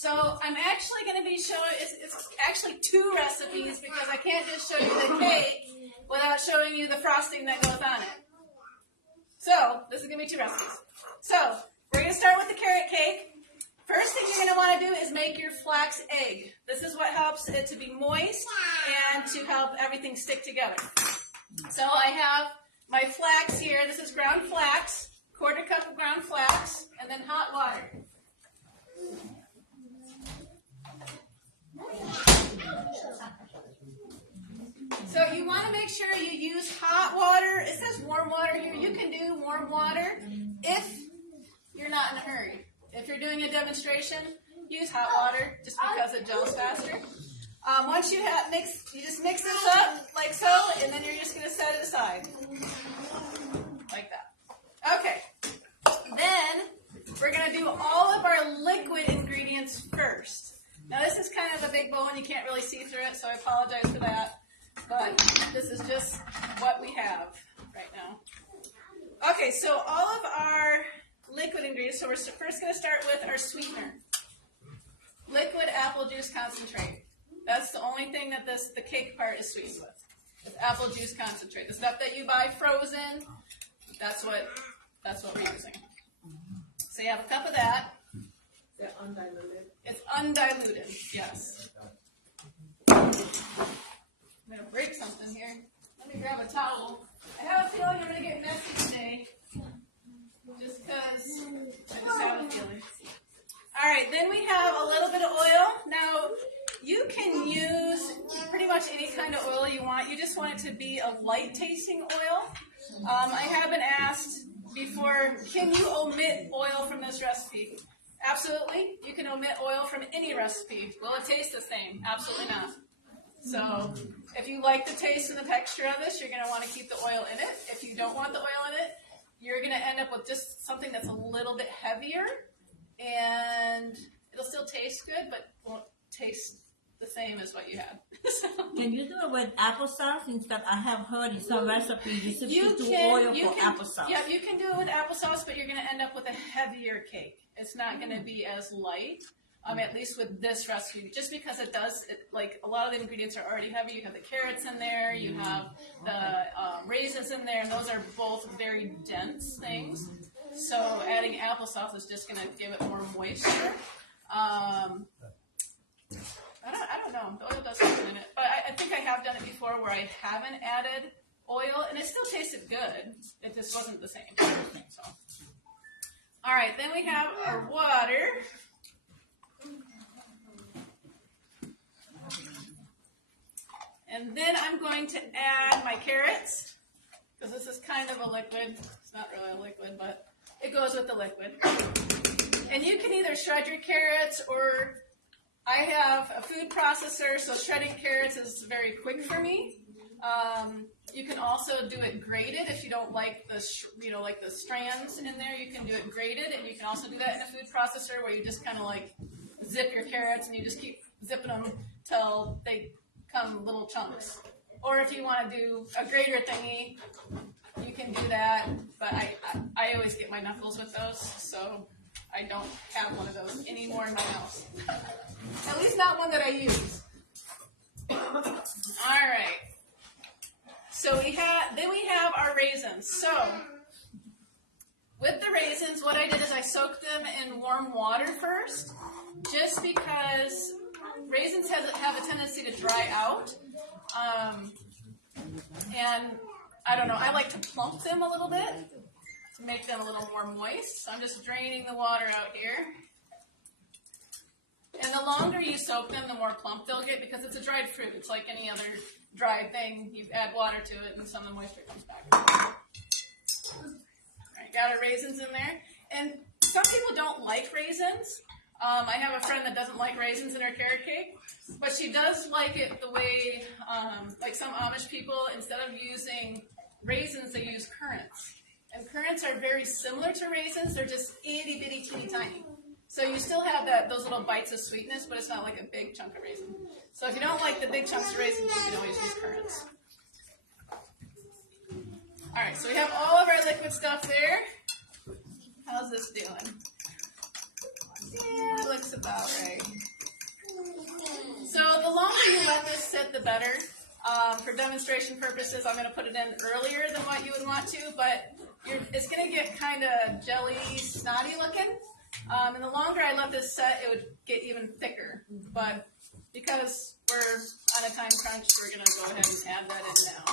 So I'm actually going to be showing, it's actually 2 recipes because I can't just show you the cake without showing you the frosting that goes on it. So this is going to be 2 recipes. So we're going to start with the carrot cake. First thing you're going to want to do is make your flax egg. This is what helps it to be moist and to help everything stick together. So I have my flax here. This is ground flax, 1/4 cup of ground flax, and then hot water. So you want to make sure you use hot water. It says warm water here. You can do warm water if you're not in a hurry. If you're doing a demonstration, use hot water just because it gels faster. Once you have you just mix this up like so, and then you're just going to set it aside like that. Okay. Then we're going to do all of our liquid ingredients first. Now this is kind of a big bowl and you can't really see through it, so I apologize for that. But this is just what we have right now. Okay, so all of our liquid ingredients. So we're first going to start with our sweetener. Liquid apple juice concentrate. That's the only thing that the cake part is sweetened with. It's apple juice concentrate. The stuff that you buy frozen, that's what we're using. So you have a cup of that. Is it undiluted? It's undiluted, yes. I'm going to break something here. Let me grab a towel. I have a feeling I'm going to get messy today. Just because I just have a feeling. All right, then we have a little bit of oil. Now, you can use pretty much any kind of oil you want. You just want it to be a light-tasting oil. I have been asked before, can you omit oil from this recipe? Absolutely. You can omit oil from any recipe. Will it taste the same? Absolutely not. So if you like the taste and the texture of this, you're going to want to keep the oil in it. If you don't want the oil in it, you're going to end up with just something that's a little bit heavier, and it'll still taste good, but won't taste the same as what you had. Can you do it with applesauce instead? I have heard in some recipes you substitute oil for applesauce. Yeah, you can do it with applesauce, but you're going to end up with a heavier cake. It's not going to be as light. At least with this recipe, just because like a lot of the ingredients are already heavy. You have the carrots in there, you have the raisins in there, and those are both very dense things. So adding applesauce is just going to give it more moisture. I don't know. The oil does something in it, but I think I have done it before where I haven't added oil, and it still tasted good. It just wasn't the same. So. All right, then we have our water. And then I'm going to add my carrots, because this is kind of a liquid. It's not really a liquid, but it goes with the liquid. And you can either shred your carrots, or I have a food processor, so shredding carrots is very quick for me. You can also do it grated if you don't like the strands in there. You can do it grated, and you can also do that in a food processor where you just kind of like zip your carrots and you just keep zipping them till they come little chunks. Or if you want to do a grater thingy, you can do that. But I always get my knuckles with those, so I don't have one of those anymore in my house. At least not one that I use. All right. So then we have our raisins. So with the raisins, what I did is I soaked them in warm water first, just because raisins have a tendency to dry out. And I don't know, I like to plump them a little bit to make them a little more moist. So I'm just draining the water out here. And the longer you soak them, the more plump they'll get, because it's a dried fruit. It's like any other dried thing. You add water to it and some of the moisture comes back. All right, got our raisins in there. And some people don't like raisins. I have a friend that doesn't like raisins in her carrot cake, but she does like it the way, like some Amish people, instead of using raisins, they use currants. And currants are very similar to raisins. They're just itty bitty teeny tiny. So you still have those little bites of sweetness, but it's not like a big chunk of raisin. So if you don't like the big chunks of raisins, you can always use currants. All right, so we have all of our liquid stuff there. How's this doing? Yeah, it looks about right. sit, the better. For demonstration purposes, I'm going to put it in earlier than what you would want to, but it's going to get kind of jelly, snotty looking. And the longer I let this set, it would get even thicker. But because we're on a time crunch, we're going to go ahead and add that in now.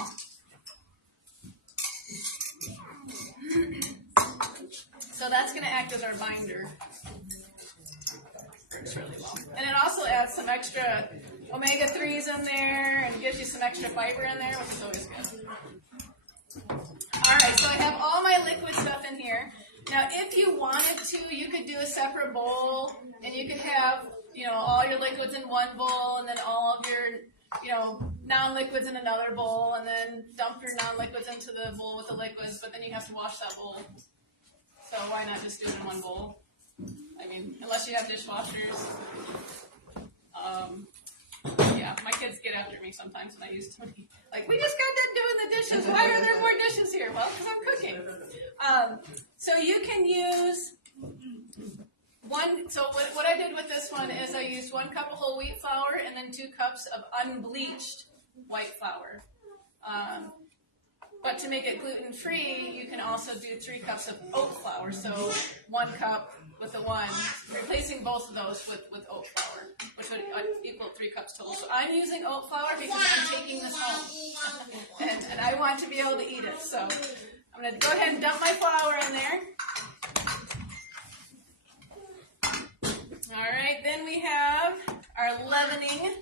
So that's going to act as our binder. Works really well. And it also adds some extra omega-3s in there and gives you some extra fiber in there, which is always good. Alright, so I have all my liquid stuff in here. Now, if you wanted to, you could do a separate bowl, and you could have, all your liquids in one bowl, and then all of your, non-liquids in another bowl, and then dump your non-liquids into the bowl with the liquids, but then you have to wash that bowl. So why not just do it in one bowl? I mean, unless you have dishwashers. Yeah, my kids get after me sometimes when I use too many. Like, we just got done doing the dishes. Why are there more dishes here? Well, because I'm cooking. So you can use one. So what I did with this one is I used 1 cup of whole wheat flour and then 2 cups of unbleached white flour. But to make it gluten-free, you can also do 3 cups of oat flour. So 1 cup with the one, replacing both of those with oat flour, which would equal 3 cups total. So I'm using oat flour because I'm taking this home, and I want to be able to eat it. So I'm going to go ahead and dump my flour in there. All right, then we have our leavening.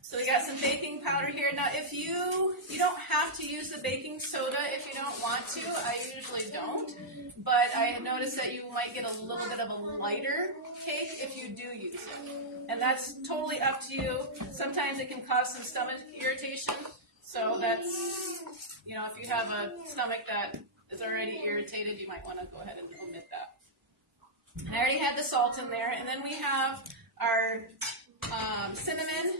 So we got some baking powder here. Now, if you don't have to use the baking soda if you don't want to. I usually don't. But I have noticed that you might get a little bit of a lighter cake if you do use it. And that's totally up to you. Sometimes it can cause some stomach irritation. So that's, if you have a stomach that is already irritated, you might want to go ahead and omit that. I already had the salt in there. And then we have our cinnamon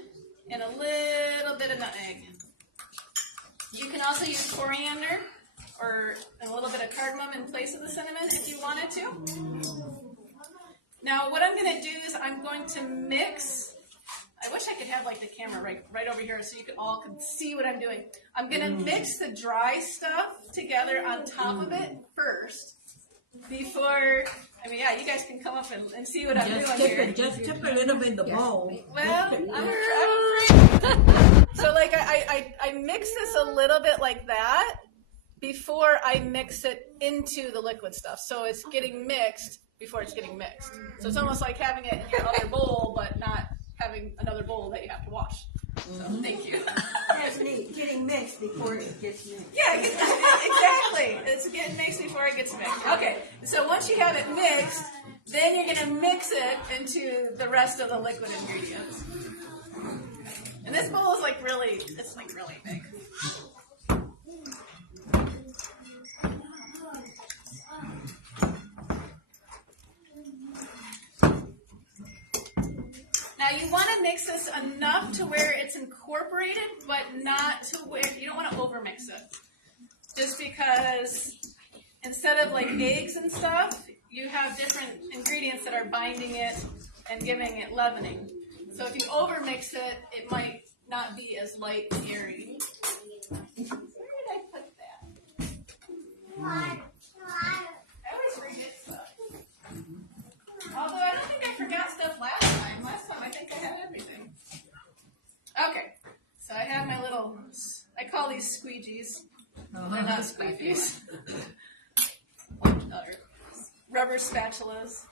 and a little bit of nutmeg. You can also use coriander or a little bit of cardamom in place of the cinnamon if you wanted to. Now what I'm going to do is I'm going to mix. I wish I could have the camera right over here so you all could see what I'm doing. I'm going to mix the dry stuff together on top of it first before. You guys can come up and see what I'm doing here. Just tip a little bit in the bowl. Well, I'm afraid. So I mix this a little bit like that before I mix it into the liquid stuff. So it's getting mixed before it's getting mixed. So it's almost like having it in your other bowl, but not having another bowl that you have to wash. So thank you. Getting mixed before it gets mixed. Yeah, exactly. It's getting mixed before it gets mixed. Okay, so once you have it mixed, then you're going to mix it into the rest of the liquid ingredients. And this bowl is really big. Now you want to mix this enough to where it's incorporated, but not to where you don't want to overmix it. Just because instead of eggs and stuff, you have different ingredients that are binding it and giving it leavening. So if you overmix it, it might not be as light and airy. Where did I put that? I always forget stuff. Although I don't think I forgot stuff last time. Last time I think I had everything. Okay, so I have my little, I call these squeegees. They're not squeegees. Rubber spatulas.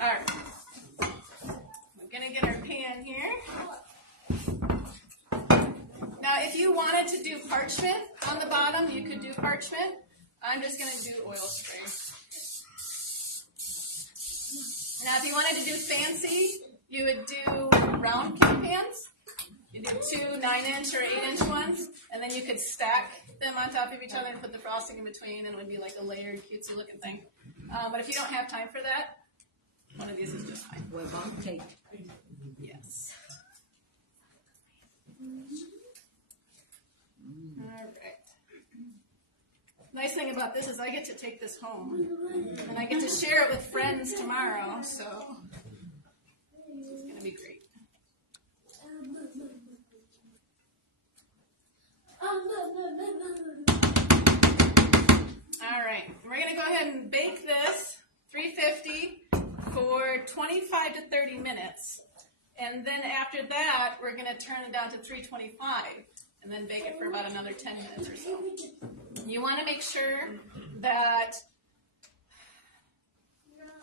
Alright. We're going to get our pan here. Now, if you wanted to do parchment on the bottom, you could do parchment. I'm just going to do oil spray. Now, if you wanted to do fancy, you would do round cake pans. You do 2 9-inch or 8-inch ones, and then you could stack them on top of each other and put the frosting in between, and it would be like a layered, cutesy looking thing. But if you don't have time for that, one of these is just fine. What about cake? Yes. All right. Nice thing about this is I get to take this home, and I get to share it with friends tomorrow, so it's going to be great. All right, we're going to go ahead and bake this 350 for 25 to 30 minutes. And then after that, we're going to turn it down to 325 and then bake it for about another 10 minutes or so. You want to make sure that,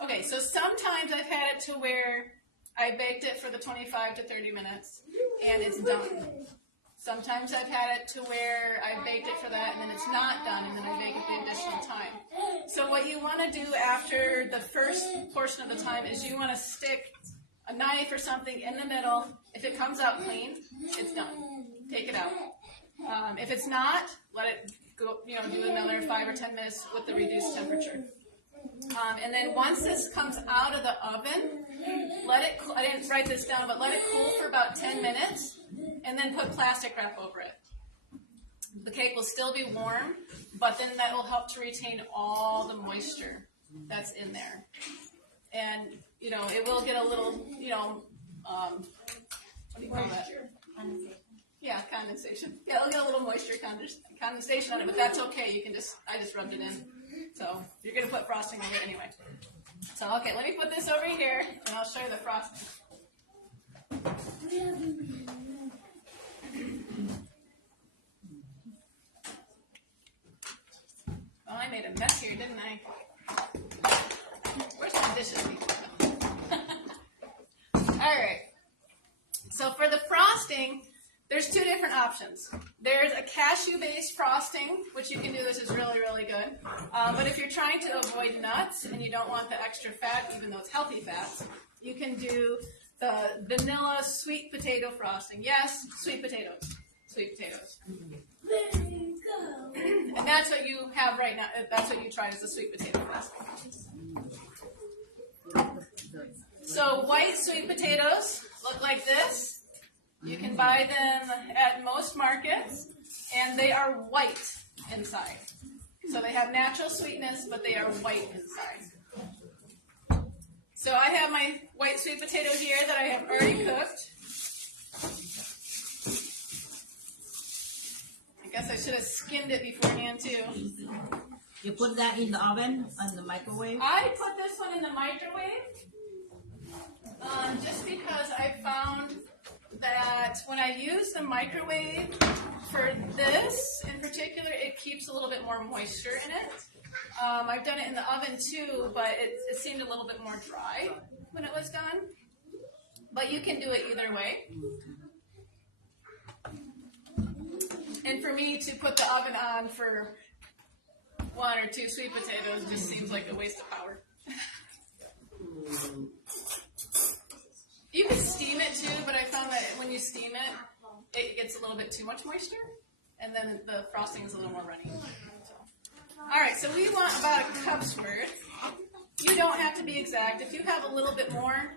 okay, so sometimes I've had it to where I baked it for the 25 to 30 minutes and it's done. Sometimes I've had it to where I baked it for that and then it's not done and then I bake it the additional time. So what you want to do after the first portion of the time is you want to stick a knife or something in the middle. If it comes out clean, it's done. Take it out. If it's not, let it go, do another 5 or 10 minutes with the reduced temperature. And then once this comes out of the oven, let it cool. I didn't write this down, but let it cool for about 10 minutes and then put plastic wrap over it. The cake will still be warm, but then that will help to retain all the moisture that's in there. And, it will get a little, what do you call that? Yeah, condensation. Yeah, it'll get a little moisture condensation on it, but that's okay. I just rubbed it in. So you're going to put frosting over it anyway. So, okay, let me put this over here, and I'll show you the frosting. Well, I made a mess here, didn't I? Where's my dishes? All right. So for the frosting, there's two different options. There's a cashew-based frosting, which you can do. This is really, really good. But if you're trying to avoid nuts and you don't want the extra fat, even though it's healthy fats, you can do the vanilla sweet potato frosting. Yes, sweet potatoes. Sweet potatoes. And that's what you have right now. That's what you tried is the sweet potato frosting. So white sweet potatoes look like this. You can buy them at most markets, and they are white inside. So they have natural sweetness, but they are white inside. So I have my white sweet potato here that I have already cooked. I guess I should have skinned it beforehand too. You put that in the oven, in the microwave? I put this one in the microwave just because I found that when I use the microwave for this in particular, it keeps a little bit more moisture in it. I've done it in the oven too, but it seemed a little bit more dry when it was done. But you can do it either way. And for me to put the oven on for 1 or 2 sweet potatoes just seems like a waste of power. You can steam it too, but I found that when you steam it, it gets a little bit too much moisture, and then the frosting is a little more runny. All right, so we want about a cup's worth. You don't have to be exact. If you have a little bit more,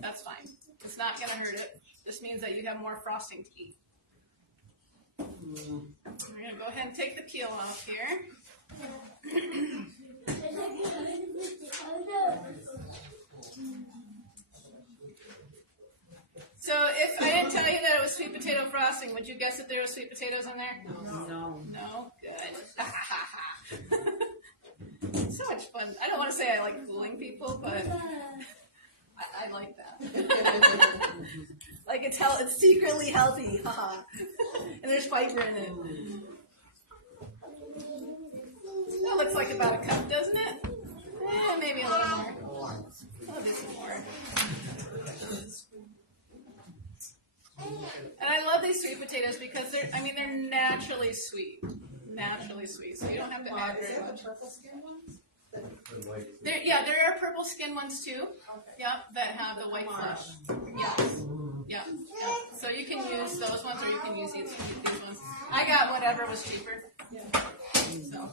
that's fine. It's not going to hurt it. This means that you have more frosting to eat. We're going to go ahead and take the peel off here. So if I didn't tell you that it was sweet potato frosting, would you guess that there were sweet potatoes in there? No. No? Good. So much fun. I don't want to say I like fooling people, but I like that. Like it's secretly healthy. And there's fiber in it. That looks like about a cup, doesn't it? Maybe a little more. I'll do some more. And I love these sweet potatoes because they're naturally sweet. Naturally sweet. So you don't have to add very much. There are purple skin ones too. Yeah, that have the white flesh. Yeah. So you can use those ones or you can use these ones. I got whatever was cheaper. So.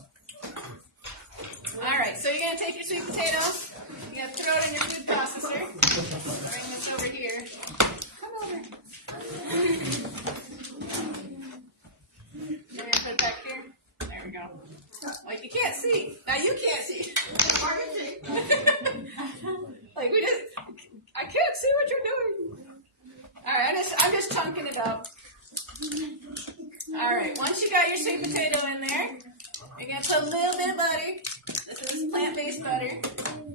All right, so you're going to take your sweet potato. You're going to throw it in your food processor. Bring this over here. Come over. You're going to put it back here. There we go. Like you can't see. Now you can't see. Like I can't see what you're doing. All right, I'm just chunking it up. All right, once you got potato in there. You're going to put a little bit of butter. This is plant-based butter.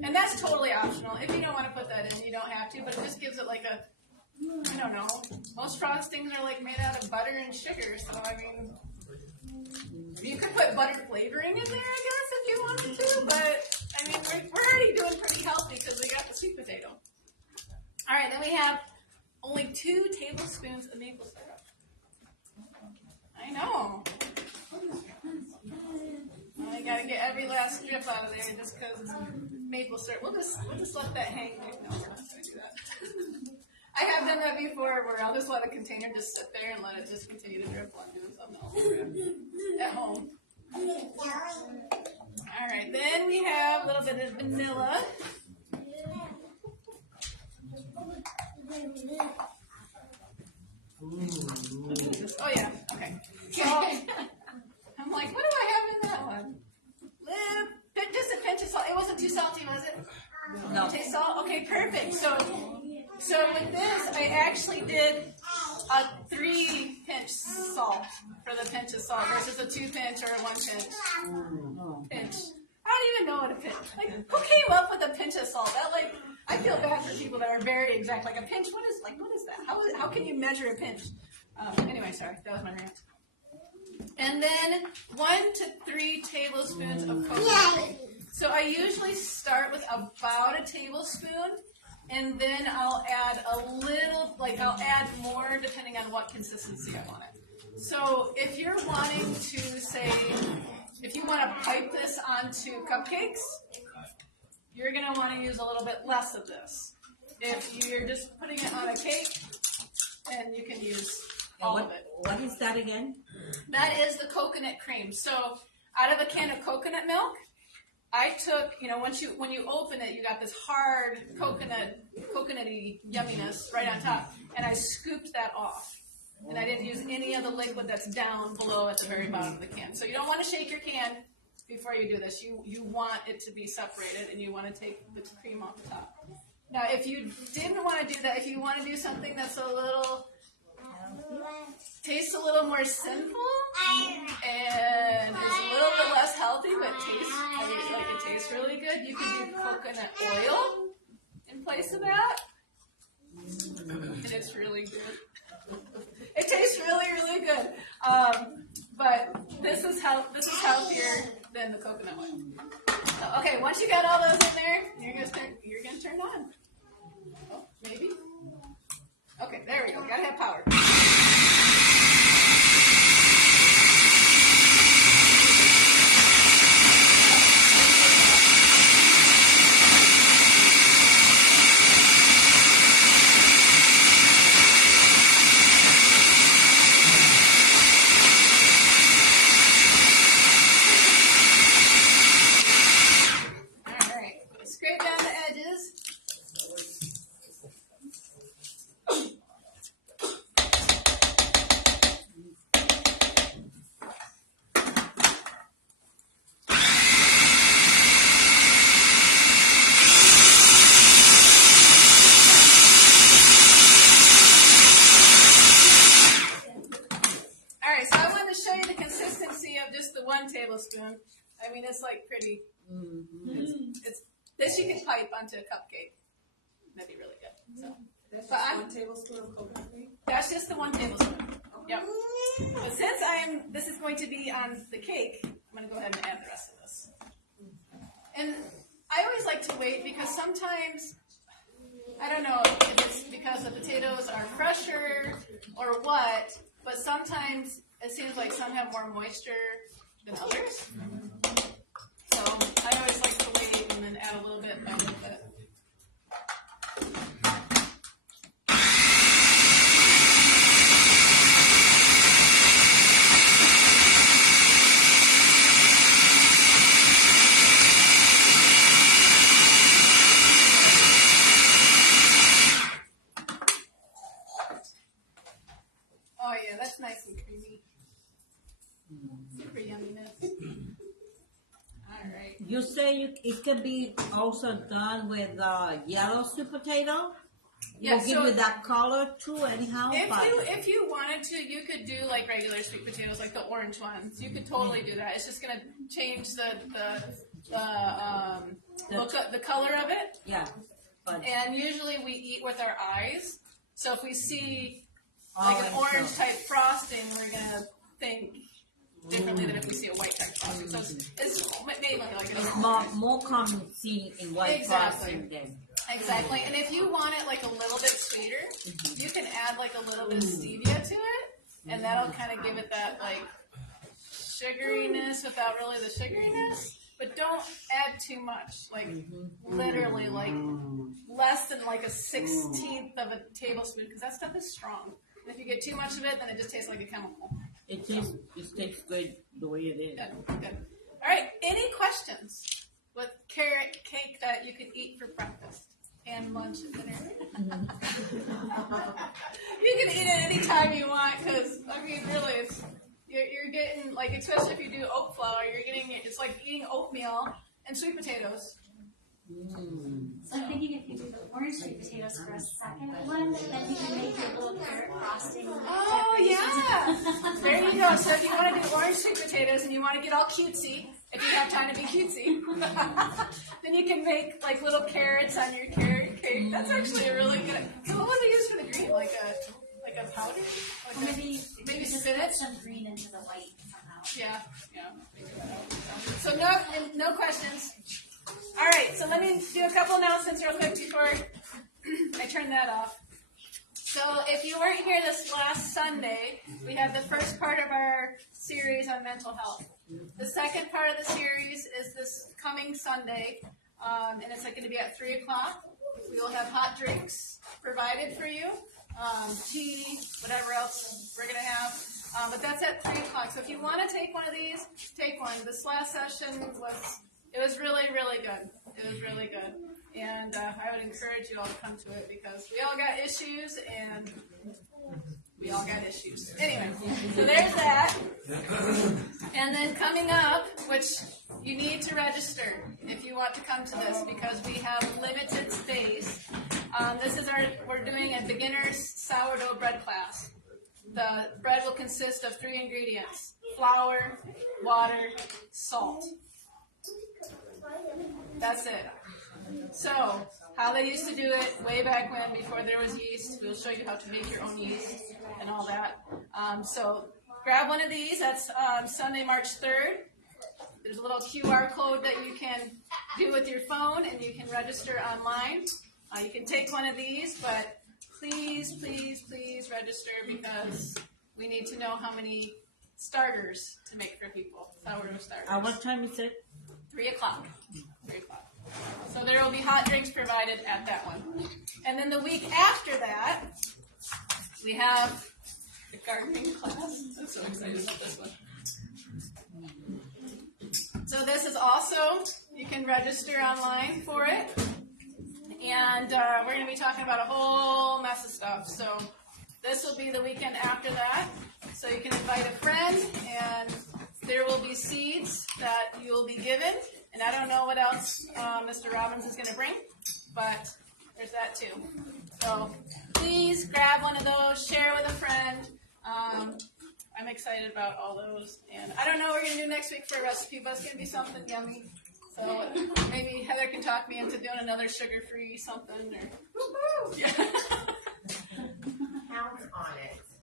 And that's totally optional. If you don't want to put that in, you don't have to, but it just gives it like a, I don't know. Most frostings are like made out of butter and sugar, so I mean, you could put butter flavoring in there, I guess, if you wanted to, but I mean, we're already doing pretty healthy because we got the sweet potato. All right, then we have only 2 tablespoons of maple syrup. I know. I gotta get every last drip out of there just because it's maple syrup. We'll just let that hang. No, we're not gonna do that. I have done that before where I'll just let a container just sit there and let it just continue to drip while I'm doing something else at home. All right, then we have a little bit of vanilla. Oh yeah, okay. So I'm like, what do I have in that one? Just a pinch of salt. It wasn't too salty, was it? No. Taste salt? Okay, perfect. So with this, I actually did a 3-pinch salt for the pinch of salt versus a 2-pinch or a 1-pinch. I don't even know what a pinch. Like, who came up with a pinch of salt? That like, I feel bad for people that are very exact. Like a pinch, what is that? How can you measure a pinch? Anyway, sorry, that was my rant. And then 1 to 3 tablespoons of coconut. So I usually start with about a tablespoon, and then I'll add a little, I'll add more depending on what consistency I want it. So if you're wanting to if you want to pipe this onto cupcakes, you're going to want to use a little bit less of this. If you're just putting it on a cake, then you can use all of it. What is that again? That is the coconut cream. So out of a can of coconut milk, I took, when you open it, you got this hard coconutty yumminess right on top, and I scooped that off. And I didn't use any of the liquid that's down below at the very bottom of the can. So you don't want to shake your can before you do this. You want it to be separated, and you want to take the cream off the top. Now, if you didn't want to do that, if you want to do something that's tastes a little more simple and is a little bit less healthy, but it tastes really good, you can do coconut oil in place of that, and it's really good. It tastes really, really good, but this is healthier than the coconut oil. So, okay, once you got all those in there, you're gonna turn it on. Oh, maybe. Okay, there we go. Gotta have power. Tablespoon. I mean, it's like pretty. It's this you can pipe onto a cupcake. That'd be really good. So, that's just 1 tablespoon of coconut cream. That's just the 1 tablespoon. Yep. But since this is going to be on the cake, I'm going to go ahead and add the rest of this. And I always like to wait because sometimes I don't know if it's because the potatoes are fresher or what, but sometimes it seems like some have more moisture than others. So I always like to wait and then add a little bit by little bit. Oh yeah, that's nice and creamy. Super yumminess. All right. You say it could be also done with yellow sweet potato? Yeah, Will give so you that color too, anyhow. if you wanted to, you could do like regular sweet potatoes, like the orange ones. You could totally do that. It's just gonna change the color of it. Yeah. But And usually we eat with our eyes. So if we see like an orange type frosting, we're gonna think differently than if we see a white type frosting. So it's mainly like it's more common seen in white frosting than. Exactly, and if you want it like a little bit sweeter, you can add like a little bit of stevia to it, and that'll kind of give it that like sugariness without really the sugariness. But don't add too much, like literally like less than like a 1/16 of a tablespoon, because that stuff is strong. And if you get too much of it, then it just tastes like a chemical. It tastes good the way it is. Good. All right, any questions with carrot cake that you could eat for breakfast and lunch and dinner? You can eat it anytime you want, because, I mean, really, you're getting, like, especially if you do oat flour, it's like eating oatmeal and sweet potatoes. So I'm thinking if you do the orange sweet potatoes for a second one, then you can make your little carrot frosting. Oh, yeah. There you go. So if you want to do orange sweet potatoes and you want to get all cutesy, if you have time to be cutesy, then you can make like little carrots on your carrot cake. That's actually a really good. So what would they use for the green? Like a powder? Like maybe spinach? Some green into the white somehow. Yeah. So no questions. All right, so let me do a couple announcements real quick before I turn that off. So if you weren't here this last Sunday, we have the first part of our series on mental health. The second part of the series is this coming Sunday, and it's going to be at 3 o'clock. We will have hot drinks provided for you, tea, whatever else we're going to have. But that's at 3 o'clock. So if you want to take one of these, take one. This last session was really, really good. It was really good. And I would encourage you all to come to it because we all got issues and we all got issues. Anyway, so there's that. And then coming up, which you need to register if you want to come to this because we have limited space. We're doing a beginner's sourdough bread class. The bread will consist of 3 ingredients: flour, water, salt. That's it. So, how they used to do it way back when, before there was yeast, we'll show you how to make your own yeast and all that. So, grab one of these. That's Sunday, March 3rd. There's a little QR code that you can do with your phone, and you can register online. You can take one of these, but please, please, please register because we need to know how many starters to make for people, sourdough starters. What time is it? 3 o'clock. 3 o'clock. So there will be hot drinks provided at that one. And then the week after that, we have the gardening class. I'm so excited about this one. So this is also, you can register online for it. And we're going to be talking about a whole mess of stuff. So this will be the weekend after that. So you can invite a friend, and there will be seeds that you will be given. And I don't know what else Mr. Robbins is going to bring, but there's that too. So please grab one of those, share with a friend. I'm excited about all those. And I don't know what we're going to do next week for a recipe, but it's going to be something yummy. So maybe Heather can talk me into doing another sugar-free something. Or, woo-hoo!